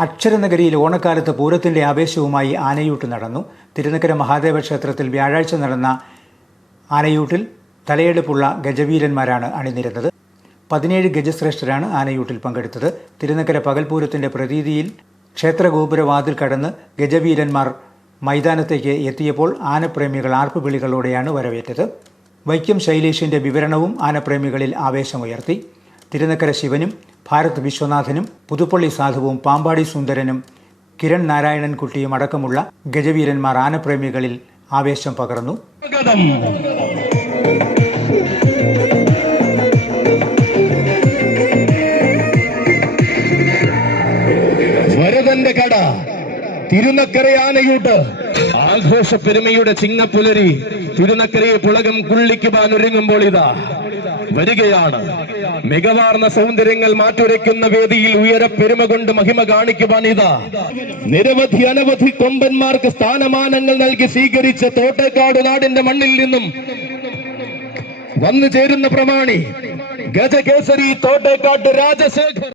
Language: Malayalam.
അക്ഷരനഗരിയിൽ ഓണക്കാലത്ത് പൂരത്തിന്റെ ആവേശവുമായി ആനയൂട്ട് നടന്നു. തിരുനക്കര മഹാദേവ ക്ഷേത്രത്തിൽ വ്യാഴാഴ്ച നടന്ന ആനയൂട്ടിൽ തലയെടുപ്പുള്ള ഗജവീരന്മാരാണ് അണിനിരുന്നത്. പതിനേഴ് ഗജശ്രേഷ്ഠരാണ് ആനയൂട്ടിൽ പങ്കെടുത്തത്. തിരുനക്കര പകൽപൂരത്തിന്റെ പ്രതീതിയിൽ ക്ഷേത്രഗോപുരവാതിൽ കടന്ന് ഗജവീരന്മാർ മൈതാനത്തേക്ക് എത്തിയപ്പോൾ ആനപ്രേമികൾ ആർപ്പുവിളികളോടെയാണ് വരവേറ്റത്. വൈക്കം ശൈലേഷിന്റെ വിവരണവും ആനപ്രേമികളിൽ ആവേശമുയർത്തി. തിരുനക്കര ശിവനും ഭാരത് വിശ്വനാഥനും പുതുപ്പള്ളി സാധുവും പാമ്പാടി സുന്ദരനും കിരൺ നാരായണൻ കുട്ടിയും അടക്കമുള്ള ഗജവീരന്മാർ ആനപ്രേമികളിൽ ആവേശം പകർന്നു. കട തിരുനക്കരയാനയൂട്ട് ആഘോഷ പെരുമയുടെ ചിങ്ങപ്പുലരി തിരുനക്കരയെ പുളകം കുള്ളിക്കുവാൻ ഒരുങ്ങുമ്പോൾ ഇതാ. വരികയാണ്. മികവാർന്ന സൗന്ദര്യങ്ങൾ മാറ്റുരയ്ക്കുന്ന വേദിയിൽ ഉയര പെരുമ കൊണ്ട് മഹിമ കാണിക്കുവാൻ ഇതാ. നിരവധി അനവധി കൊമ്പന്മാർക്ക് സ്ഥാനമാനങ്ങൾ നൽകി സ്വീകരിച്ച തോട്ടേക്കാട് നാടിന്റെ മണ്ണിൽ നിന്നും വന്നു ചേരുന്ന പ്രമാണി ഗജകേസരി തോട്ടേക്കാട്ട് രാജശേഖർ